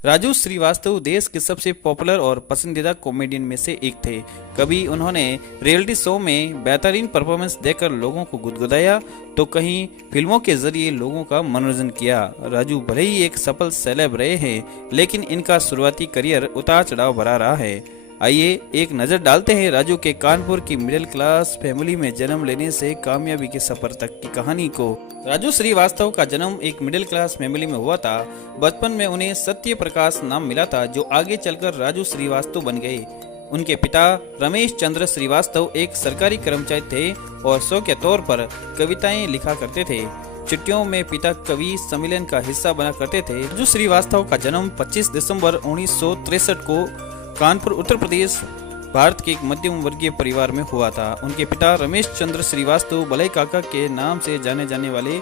राजू श्रीवास्तव देश के सबसे पॉपुलर और पसंदीदा कॉमेडियन में से एक थे। कभी उन्होंने रियलिटी शो में बेहतरीन परफॉर्मेंस देकर लोगों को गुदगुदाया, तो कहीं फिल्मों के जरिए लोगों का मनोरंजन किया। राजू भले ही एक सफल सेलेब रहे हैं, लेकिन इनका शुरुआती करियर उतार चढ़ाव भरा रहा है। आइए एक नजर डालते हैं राजू के कानपुर की मिडिल क्लास फैमिली में जन्म लेने से कामयाबी के सफर तक की कहानी को। राजू श्रीवास्तव का जन्म एक मिडिल क्लास फैमिली में हुआ था। बचपन में उन्हें सत्य प्रकाश नाम मिला था, जो आगे चलकर राजू श्रीवास्तव बन गए। उनके पिता रमेश चंद्र श्रीवास्तव एक सरकारी कर्मचारी थे और शौक के तौर पर कविताएं लिखा करते थे। छुट्टियों में पिता कवि सम्मेलन का हिस्सा बना करते थे। राजू श्रीवास्तव का जन्म 25 दिसंबर 1963 को कानपुर उत्तर प्रदेश भारत के एक मध्यम वर्गीय परिवार में हुआ था। उनके पिता रमेश चंद्र श्रीवास्तव बलई काका के नाम से जाने जाने वाले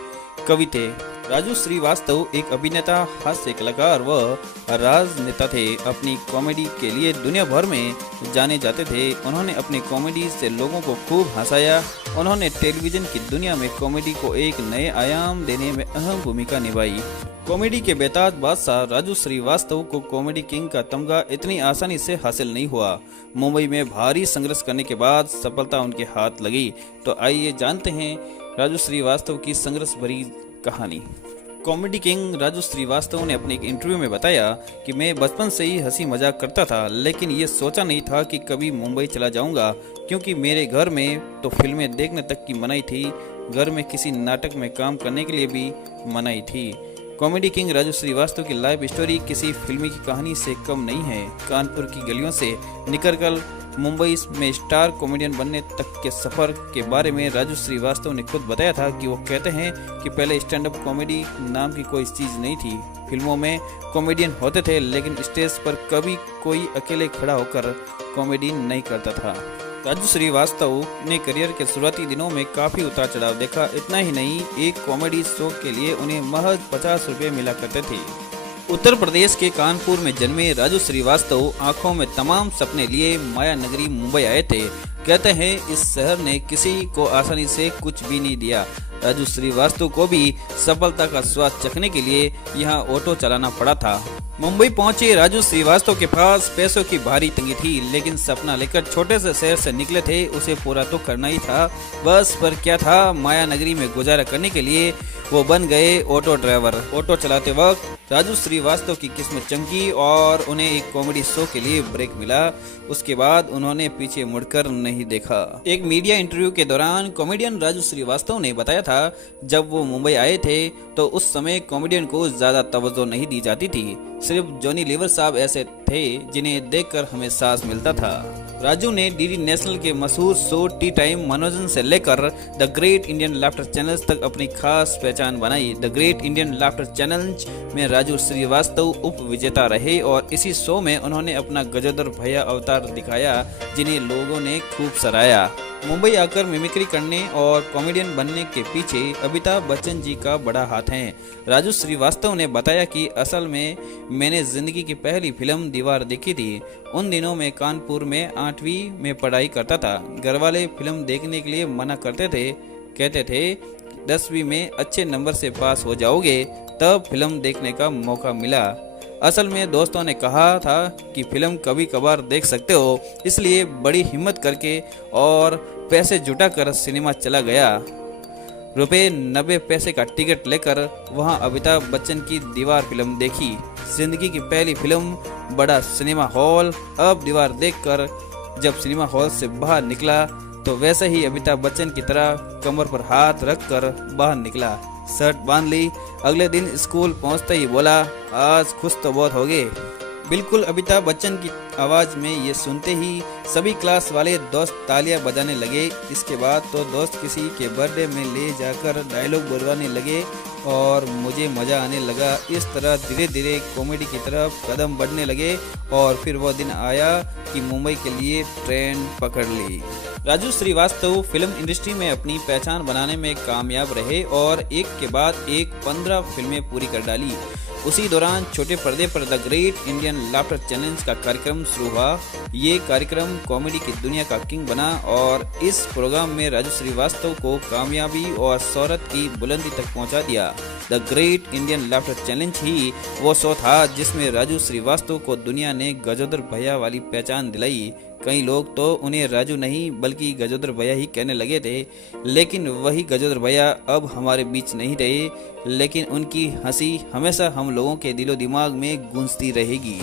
कवि थे। राजू श्रीवास्तव एक अभिनेता, हास्य कलाकार व राजनेता थे। अपनी कॉमेडी के लिए दुनिया भर में जाने जाते थे। उन्होंने अपनी कॉमेडी से लोगों को खूब हंसाया। उन्होंने टेलीविजन की दुनिया में कॉमेडी को एक नए आयाम देने में अहम भूमिका निभाई। कॉमेडी के बेताज बादशाह राजू श्रीवास्तव को कॉमेडी किंग का तमगा इतनी आसानी से हासिल नहीं हुआ। मुंबई में भारी संघर्ष करने के बाद सफलता उनके हाथ लगी। तो आइए जानते हैं राजू श्रीवास्तव की संघर्ष भरी कहानी। कॉमेडी किंग राजू श्रीवास्तव ने अपने एक इंटरव्यू में बताया कि मैं बचपन से ही हंसी मजाक करता था, लेकिन ये सोचा नहीं था कि कभी मुंबई चला जाऊंगा, क्योंकि मेरे घर में तो फिल्में देखने तक की मनाही थी। घर में किसी नाटक में काम करने के लिए भी मनाही थी। कॉमेडी किंग राजू श्रीवास्तव की लाइफ स्टोरी किसी फिल्मी की कहानी से कम नहीं है। कानपुर की गलियों से निकलकर मुंबई में स्टार कॉमेडियन बनने तक के सफर के बारे में राजू श्रीवास्तव ने खुद बताया था कि वो कहते हैं कि पहले स्टैंड अप कॉमेडी नाम की कोई चीज़ नहीं थी। फिल्मों में कॉमेडियन होते थे, लेकिन स्टेज पर कभी कोई अकेले खड़ा होकर कॉमेडी नहीं करता था। राजू श्रीवास्तव ने करियर के शुरुआती दिनों में काफ़ी उतार चढ़ाव देखा। इतना ही नहीं, एक कॉमेडी शो के लिए उन्हें महज 50 रुपये मिला करते थे। उत्तर प्रदेश के कानपुर में जन्मे राजू श्रीवास्तव आंखों में तमाम सपने लिए माया नगरी मुंबई आए थे। कहते हैं इस शहर ने किसी को आसानी से कुछ भी नहीं दिया। राजू श्रीवास्तव को भी सफलता का स्वाद चखने के लिए यहाँ ऑटो चलाना पड़ा था। मुंबई पहुंचे राजू श्रीवास्तव के पास पैसों की भारी तंगी थी, लेकिन सपना लेकर छोटे से शहर से निकले थे, उसे पूरा तो करना ही था। बस पर क्या था, माया नगरी में गुजारा करने के लिए वो बन गए ऑटो ड्राइवर। ऑटो चलाते वक्त राजू श्रीवास्तव की किस्मत चमकी और उन्हें एक कॉमेडी शो के लिए ब्रेक मिला। उसके बाद उन्होंने पीछे मुड़कर नहीं देखा। एक मीडिया इंटरव्यू के दौरान कॉमेडियन राजू श्रीवास्तव ने बताया था, जब वो मुंबई आए थे तो उस समय कॉमेडियन को ज्यादा तवज्जो नहीं दी जाती थी। सिर्फ जॉनी लीवर साहब ऐसे थे जिन्हें देखकर हमें सांस मिलता था। राजू ने डीडी नेशनल के मशहूर शो टी टाइम मनोरंजन से लेकर the great Indian laughter channels तक अपनी खास पहचान बनाई। The great Indian laughter challenge में राजू श्रीवास्तव उप विजेता रहे और इसी शो में उन्होंने अपना गजोदर भैया अवतार दिखाया, जिन्हें लोगों ने खूब सराहा। मुंबई आकर मिमिक्री करने और कॉमेडियन बनने के पीछे अमिताभ बच्चन जी का बड़ा हाथ है। राजू श्रीवास्तव ने बताया कि असल में मैंने जिंदगी की पहली फिल्म दीवार देखी थी। उन दिनों में कानपुर में 8वीं में पढ़ाई करता था। घर वाले फिल्म देखने के लिए मना करते थे, कहते थे 10वीं में अच्छे नंबर से पास हो जाओगे तब फिल्म देखने का मौका मिला। असल में दोस्तों ने कहा था कि फिल्म कभी कभार देख सकते हो, इसलिए बड़ी हिम्मत करके और पैसे जुटा कर सिनेमा चला गया। रुपये 90 पैसे का टिकट लेकर वहां अमिताभ बच्चन की दीवार फिल्म देखी। जिंदगी की पहली फिल्म, बड़ा सिनेमा हॉल। अब दीवार देखकर जब सिनेमा हॉल से बाहर निकला तो वैसे ही अमिताभ बच्चन की तरह कमर पर हाथ रखकर बाहर निकला, शर्ट बांध ली। अगले दिन स्कूल पहुंचते ही बोला, आज खुश तो बहुत हो गए। बिल्कुल अमिताभ बच्चन की आवाज़ में ये सुनते ही सभी क्लास वाले दोस्त तालियां बजाने लगे। इसके बाद तो दोस्त किसी के बर्थडे में ले जाकर डायलॉग बोलवाने लगे और मुझे मज़ा आने लगा। इस तरह धीरे धीरे कॉमेडी की तरफ कदम बढ़ने लगे और फिर वो दिन आया कि मुंबई के लिए ट्रेन पकड़ ली। राजू श्रीवास्तव फिल्म इंडस्ट्री में अपनी पहचान बनाने में कामयाब रहे और एक के बाद एक 15 फिल्में पूरी कर डाली। उसी दौरान छोटे पर्दे पर the great Indian laughter challenge का कार्यक्रम शुरू हुआ। ये कार्यक्रम कॉमेडी की दुनिया का किंग बना और इस प्रोग्राम में राजू श्रीवास्तव को कामयाबी और शोहरत की बुलंदी तक पहुंचा दिया। The great Indian laughter challenge ही वो शो था जिसमें राजू श्रीवास्तव को दुनिया ने गजोदर भैया वाली पहचान दिलाई। कई लोग तो उन्हें राजू नहीं बल्कि गजोदर भैया ही कहने लगे थे, लेकिन वही गजोदर भैया अब हमारे बीच नहीं रहे, लेकिन उनकी हंसी हमेशा हम लोगों के दिलो दिमाग में गूंजती रहेगी।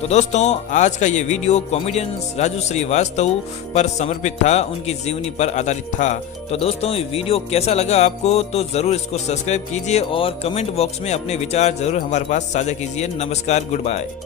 तो दोस्तों, आज का ये वीडियो कॉमेडियन राजू श्रीवास्तव पर समर्पित था, उनकी जीवनी पर आधारित था। तो दोस्तों, ये वीडियो कैसा लगा आपको, तो ज़रूर इसको सब्सक्राइब कीजिए और कमेंट बॉक्स में अपने विचार ज़रूर हमारे पास साझा कीजिए। नमस्कार, गुड बाय।